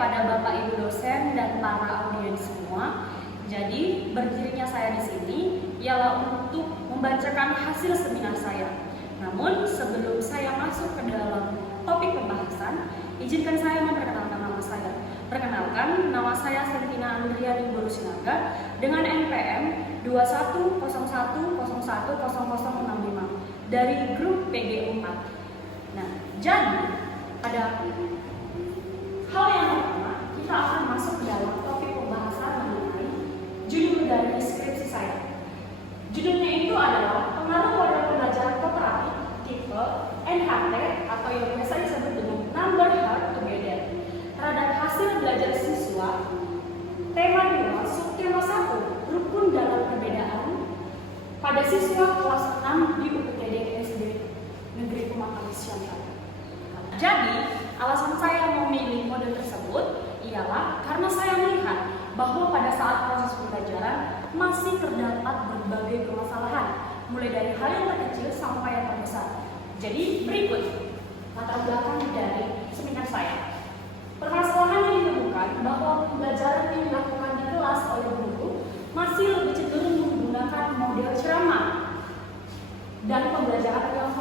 kepada Bapak Ibu dosen dan para audiens semua. Jadi, berdirinya saya di sini ialah untuk membacakan hasil seminar saya. Namun, sebelum saya masuk ke dalam topik pembahasan, izinkan saya memperkenalkan nama saya. Perkenalkan, nama saya Sentina Andriani Borusinaga dengan NPM 2101010065 dari grup PG4. Nah, jadi pada hal yang pertama, kita akan masuk ke dalam topik pembahasan mengenai judul dari skripsi saya. Judulnya itu adalah pengaruh model pembelajaran kooperatif tipe NHT atau yang biasa disebut dengan number hard together terhadap hasil belajar siswa. Tema 2, subtema 1, rukun dalam perbedaan pada siswa kelas 6 di UPTD SD Negeri Pematang Siantar. Jadi, alasan saya memilih model tersebut ialah karena saya melihat bahwa pada saat proses pembelajaran masih terdapat berbagai permasalahan, mulai dari hal yang terkecil sampai yang terbesar. Jadi, berikut latar belakang dari seminar saya. Permasalahan yang ditemukan bahwa pembelajaran yang dilakukan di kelas oleh guru masih lebih cenderung menggunakan model ceramah dan pembelajaran yang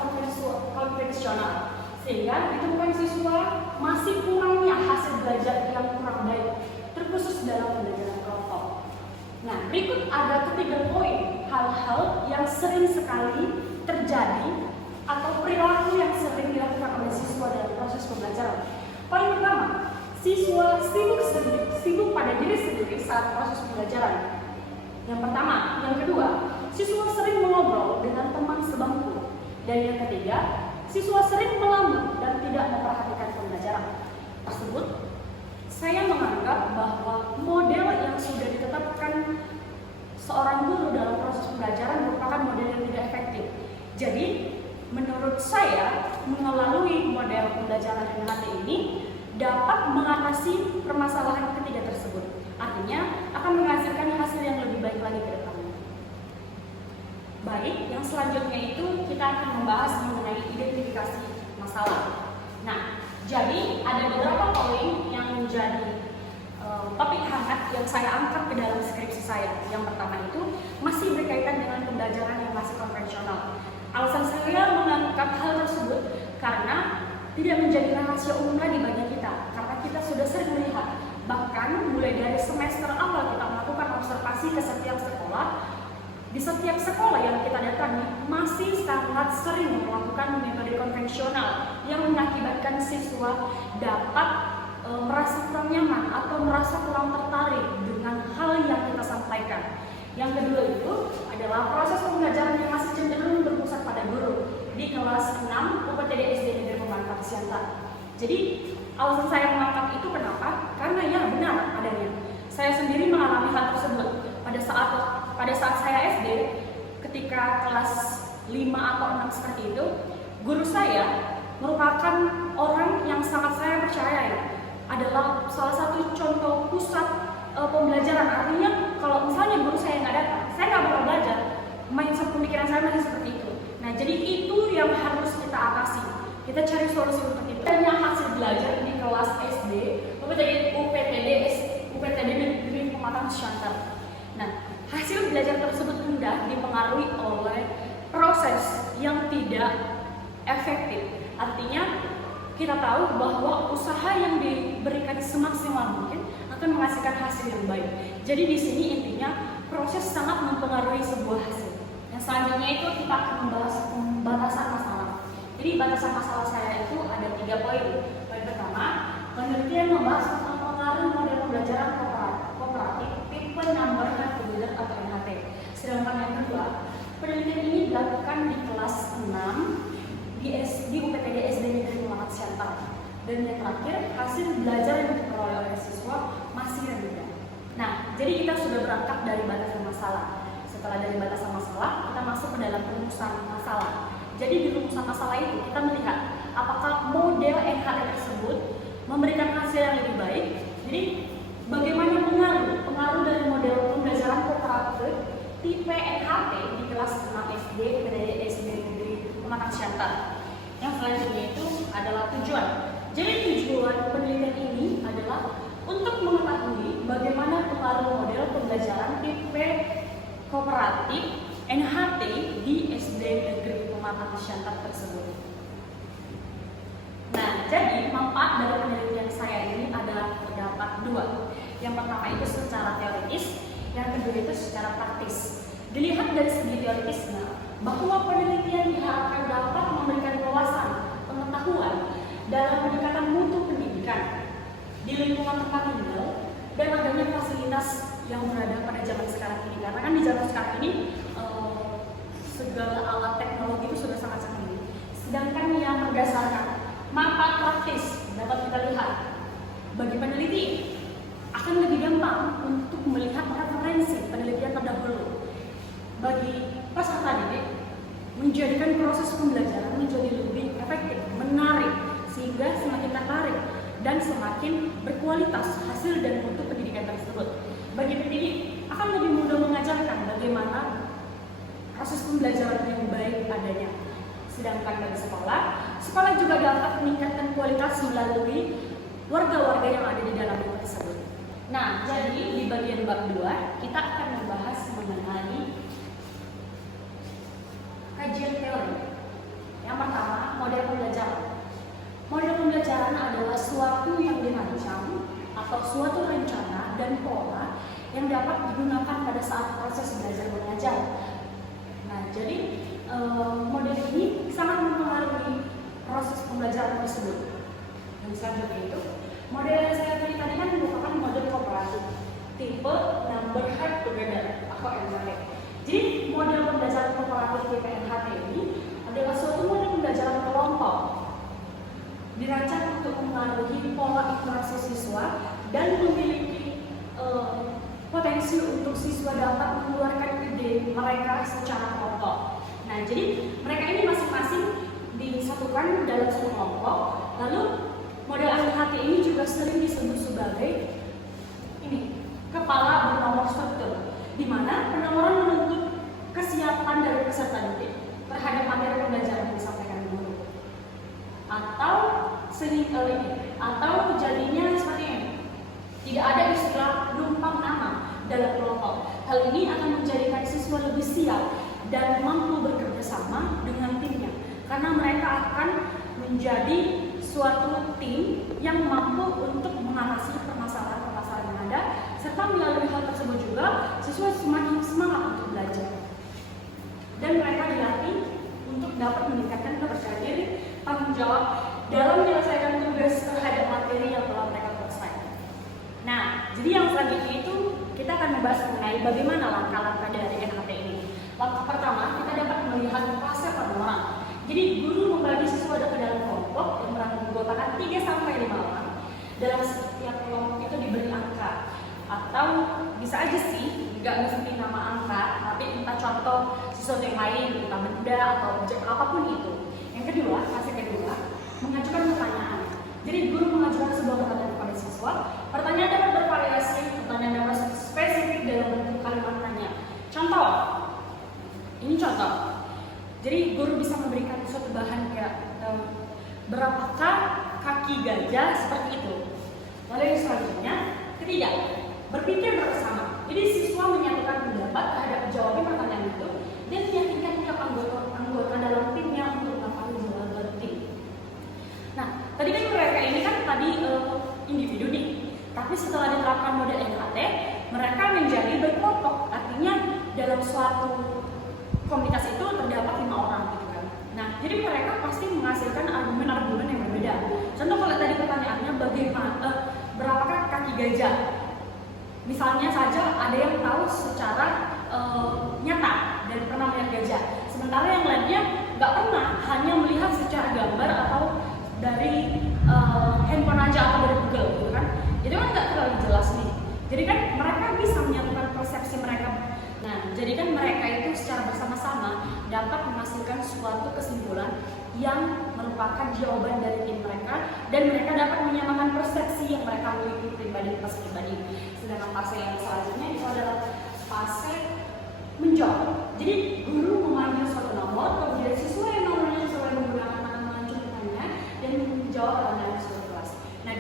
konvensional, sehingga ditemukan siswa masih kurangnya hasil belajar yang kurang baik, terkhusus dalam pembelajaran kelompok. Nah, berikut ada ketiga poin hal-hal yang sering sekali terjadi atau perilaku yang sering dilakukan oleh siswa dalam proses pembelajaran. Poin pertama, siswa sibuk pada diri sendiri saat proses pembelajaran. Yang pertama, yang kedua, siswa sering mengobrol dengan teman sebangku. Dan yang ketiga, siswa sering melamun dan tidak memperhatikan pembelajaran tersebut. Saya menganggap bahwa model yang sudah ditetapkan seorang guru dalam proses pembelajaran merupakan model yang tidak efektif. Jadi, menurut saya, melalui model pembelajaran NHT ini dapat mengatasi permasalahan ketiga tersebut. Artinya, akan menghasilkan hasil yang lebih baik lagi ke depannya. Baik, yang selanjutnya itu kita akan membahas mengenai identifikasi masalah. Nah, jadi ada beberapa poin yang menjadi topik hangat yang saya angkat ke dalam skripsi saya. Yang pertama itu masih berkaitan dengan pembelajaran yang masih konvensional. Alasan saya mengangkat hal tersebut karena tidak menjadi rahasia umum lagi bagi kita, karena kita sudah sering melihat, bahkan mulai dari semester awal kita melakukan observasi ke setiap sekolah. Di setiap sekolah yang kita datangi masih sangat sering melakukan metode konvensional yang mengakibatkan siswa dapat merasa kurang nyaman atau merasa kurang tertarik dengan hal yang kita sampaikan. Yang kedua itu adalah proses pembelajaran yang masih cenderung berpusat pada guru di kelas 6 UPTD SD Negeri Pematang Siantar. Jadi alasan saya mengangkat itu kenapa? Karena ya benar adanya. Saya sendiri mengalami hal tersebut pada saat saya SD, ketika kelas 5 atau 6 seperti itu, guru saya merupakan orang yang sangat saya percayai, adalah salah satu contoh pusat pembelajaran. Artinya kalau misalnya guru saya nggak datang, saya nggak bakal belajar. Mindset pemikiran saya masih seperti itu. Nah, jadi itu yang harus kita atasi. Kita cari solusi untuk itu. Dan yang hasil belajar di kelas SD, UPTD Negeri Pematang Siantar. Nah, hasil belajar tersebut mudah dipengaruhi oleh proses yang tidak efektif. Artinya, kita tahu bahwa usaha yang diberikan semaksimal mungkin akan menghasilkan hasil yang baik. Jadi di sini intinya proses sangat mempengaruhi sebuah hasil. Yang selanjutnya itu kita akan membahas batasan masalah. Jadi batasan masalah saya itu ada 3 poin. Poin pertama, penelitian membahas tentang pengaruh model pembelajaran kooperatif tipe number hard together atau NHT. Sedangkan yang kedua, penelitian ini dilakukan di kelas 6 di UPTD SD Negeri Pematang Siantar. Dan yang terakhir, hasil belajar yang diperoleh oleh siswa masih rendah. Nah, jadi kita sudah berangkat dari batasan masalah. Setelah dari batasan masalah, kita masuk ke dalam rumusan masalah. Jadi di rumusan masalah itu kita melihat apakah model NHT tersebut memberikan hasil yang lebih baik. Jadi bagaimana pengaruh dari model pembelajaran kooperatif tipe NHT di kelas 6 SD UPTD SD Negeri Pematang Siantar. Yang selanjutnya itu adalah tujuan. Jadi tujuan penelitian ini adalah bagaimana pengaruh model pembelajaran tipe kooperatif NHT di SD Negeri Pematang Siantar tersebut. Nah, jadi manfaat dari penelitian saya ini adalah terdapat dua. Yang pertama itu secara teoritis, yang kedua itu secara praktis. Dilihat dari segi teoritisnya, bahwa penelitian diharapkan dapat memberikan wawasan, pengetahuan dalam peningkatan mutu pendidikan di lingkungan tempat tinggal dan adanya fasilitas yang berada pada zaman sekarang ini. Karena kan di zaman sekarang ini segala alat teknologi itu sudah sangat canggih. Sedangkan yang berdasarkan manfaat praktis dapat kita lihat bagi peneliti akan lebih gampang untuk melihat referensi penelitian terdahulu. Bagi peserta didik menjadikan proses pembelajaran menjadi lebih efektif, menarik, sehingga semakin tertarik dan semakin berkualitas hasil dan mutu pendidikan tersebut. Bagi pendidik akan lebih mudah mengajarkan bagaimana proses pembelajaran yang baik adanya. Sedangkan bagi sekolah, sekolah juga dapat meningkatkan kualitas melalui warga-warga yang ada di dalam tersebut. Nah, jadi di bagian bab 2 kita akan membahas mengenai kajian teori. Yang pertama, model pembelajaran. Model pembelajaran adalah suatu yang dirancang atau suatu rencana dan pola yang dapat digunakan pada saat proses belajar mengajar. Nah, jadi model ini sangat mempengaruhi proses pembelajaran tersebut. Yang selanjutnya itu, model yang saya pilih tadi kan merupakan model kooperatif tipe number hard together atau NHT. Jadi model pembelajaran kooperatif tipe NHT ini adalah suatu model pembelajaran kelompok dirancang untuk mempengaruhi pola interaksi siswa dan memiliki potensi untuk siswa dapat mengeluarkan ide mereka secara kelompok. Nah, jadi mereka ini masing-masing disatukan dalam satu kelompok. Lalu model NHT ini juga sering disebut sebagai kepala bernomor struktur, di mana penomoran menuntut kesiapan dari peserta didik terhadap materi pembelajaran yang disampaikan guru. Atau jadinya seperti ini. Tidak ada istilah numpang nama dalam kelompok. Hal ini akan menjadikan siswa lebih siap dan mampu bekerja sama dengan timnya, karena mereka akan menjadi suatu tim yang mampu untuk mengatasi permasalahan-permasalahan yang ada, serta melalui hal tersebut juga siswa semakin semangat untuk belajar dan mereka dilatih untuk dapat meningkatkan kepercayaan diri, tanggung jawab dalam menyelesaikan tugas terhadap materi yang telah mereka selesaikan. Nah, jadi yang selanjutnya itu kita akan membahas mengenai bagaimana langkah-langkah dari NHT ini. Langkah pertama, kita dapat melihat fase penomoran. Jadi guru membagi siswa ke dalam kelompok yang beranggotakan 3-5 orang. Dalam setiap kelompok itu diberi angka, atau bisa aja sih nggak mesti nama angka, tapi entah contoh sesuatu yang lain, entah benda atau objek apapun itu. Yang kedua, fase kedua, mengajukan pertanyaan. Jadi guru mengajukan sebuah pertanyaan kepada siswa. Pertanyaan dapat bervariasi, pertanyaan dapat spesifik dalam bentuk kalimat tanya. Contoh, ini contoh. Jadi guru bisa memberikan suatu bahan kayak berapakah kaki gajah seperti itu. Lalu yang selanjutnya, ketiga, berpikir bersama. Jadi siswa menyatukan pendapat terhadap jawaban pertanyaan itu dan meyakinkan tiap anggota dalam timnya untuk melakukan jawaban tim. Nah, tadi kan mereka ini kan individu nih. Tapi setelah diterapkan model NHT, mereka menjadi berkelompok. Artinya dalam suatu komunitas itu terdapat 5 orang gitu kan. Nah, jadi mereka pasti menghasilkan argumen-argumen yang berbeda. Contoh kalau tadi pertanyaannya berapakah kaki gajah? Misalnya saja ada yang tahu secara nyata dan pernah melihat gajah. Sementara yang lainnya nggak pernah, hanya melihat secara gambar atau dari handphone aja atau dari Google gitu kan. Jadi kan nggak terlalu jelas nih. Jadi kan mereka bisa menyatukan persepsi mereka. Nah, jadi kan mereka itu secara bersama-sama dapat menghasilkan suatu kesimpulan yang merupakan jawaban dari tim mereka, dan mereka dapat menyamakan persepsi yang mereka miliki pribadi pas pribadi. Sedangkan fase yang selanjutnya itu adalah fase menjawab. Jadi guru memanggil suatu nomor, kemudian siswa yang nomornya sesuai menggunakan tangan mengajukannya dan menjawab pertanyaan seluruh kelas. Nah,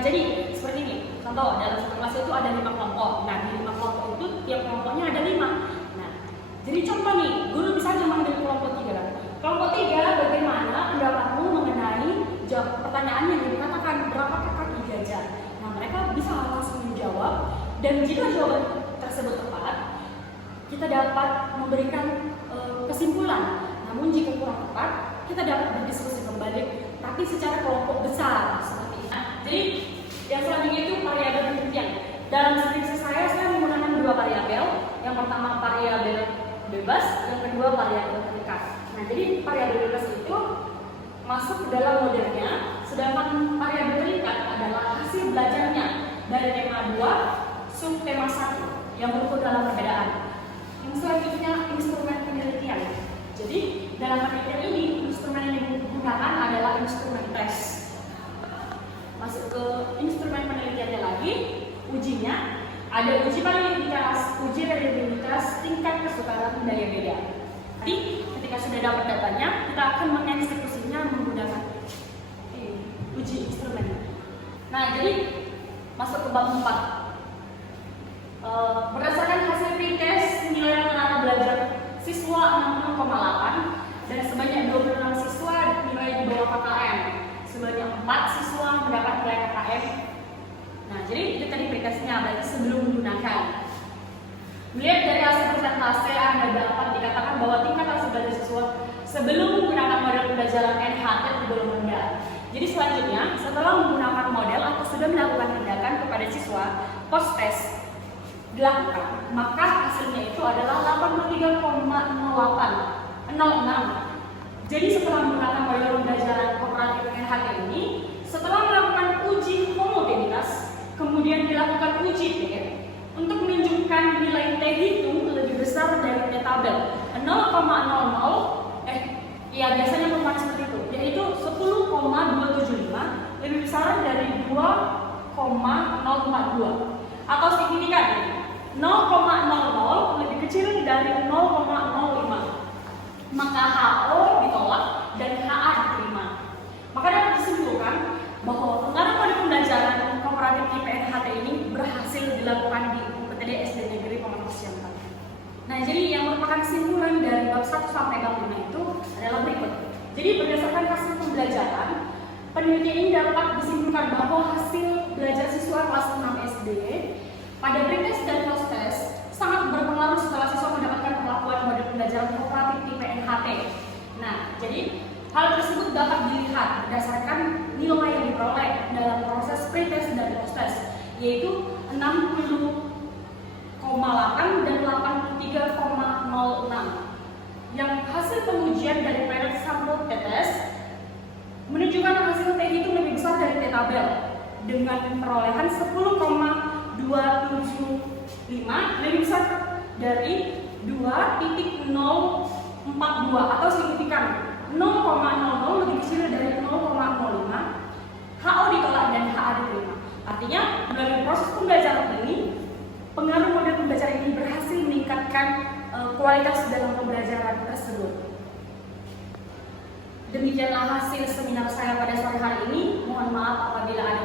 jadi seperti ini. Contoh, dalam satu kelas itu ada 5 kelompok. Nah, di 5 kelompok itu tiap kelompoknya ada 5. Nah, jadi contoh nih, guru bisa cuma ambil kelompok 3. Kelompok 3, bagaimana pendapatmu mengenai pertanyaan yang dikatakan berapakah kaki gajah? Nah, mereka bisa langsung menjawab, dan jika jawaban tersebut tepat, kita dapat memberikan kesimpulan. Namun jika kurang tepat, kita dapat berdiskusi kembali, tapi secara kelompok besar seperti ini. Jadi yang selanjutnya itu variabel penelitian. Dalam skripsi saya menggunakan 2 variabel. Yang pertama variabel bebas, yang kedua variabel terikat. Nah, jadi variabel bebas itu masuk ke dalam modelnya, sedangkan variabel terikat adalah hasil belajarnya dari tema 2 sub tema 1 yang berukur dalam perbedaan. Yang selanjutnya instrumen penelitian. Jadi dalam penelitian ini instrumen yang digunakan adalah instrumen tes. Masuk ke instrumen penelitiannya lagi, ujinya ada uji validtas, uji reliabilitas, tingkat kesukaran daya beda. Jadi ketika sudah dapat datanya, kita akan mengeksekusinya menggunakan uji instrumen. Nah, jadi masuk ke bab 4. Berdasarkan hasil pretest, nilai rata-rata belajar siswa 66,8 dan sebanyak 26 siswa nilai di bawah KKM. Sebanyak 4 siswa mendapat nilai KKM. Nah, jadi itu tadi pretestnya, berarti sebelum menggunakan. Melihat dari hasil persentase, Anda dapat dikatakan bahwa tingkat hasil belajar siswa sebelum menggunakan model pembelajaran NHT belum rendah. Jadi selanjutnya, setelah menggunakan model atau sudah melakukan tindakan kepada siswa, post test dilakukan, maka hasilnya itu adalah 83,06. Jadi setelah menggunakan model pembelajaran kooperatif NHT ini, setelah melakukan uji homogenitas, kemudian dilakukan uji T untuk menunjukkan nilai T hitung lebih besar dari T tabel 0,00 biasanya merupakan seperti itu, yaitu 10,275 lebih besar dari 2,042 atau signifikan 0,00 lebih kecil dari 0,05. Maka HO ditolak dan HA diterima. Maka dapat disimpulkan bahwa pengaruh model pembelajaran kooperatif IPNHT ini berhasil dilakukan di UPTD SD Negeri Pemanas Siantar. Nah, jadi yang merupakan kesimpulan dari bab 1 sampai bab 5 itu adalah berikut. Jadi berdasarkan hasil pembelajaran, penelitian ini dapat disimpulkan bahwa hasil belajar siswa kelas 6 SD pada pretest dan post test sangat berpengaruh setelah siswa mendapatkan perlakuan model pembelajaran kooperatif tipe NHT. Nah, jadi hal tersebut dapat dilihat berdasarkan nilai yang diperoleh dalam proses pretest dan post test, yaitu 60,8 dan 83,06. Yang hasil pengujian dari pilot sampel TTS menunjukkan hasil T itu lebih besar dari T tabel dengan perolehan 10,275 lebih besar dari 2.042 atau signifikan 0,00 lebih kecil dari 0,05. HO ditolak dan HA diterima. Artinya melalui proses pembelajaran ini, pengaruh model pembelajaran ini berhasil meningkatkan kualitas dalam pembelajaran tersebut. Demikianlah hasil seminar saya pada sore hari ini. Mohon maaf apabila ada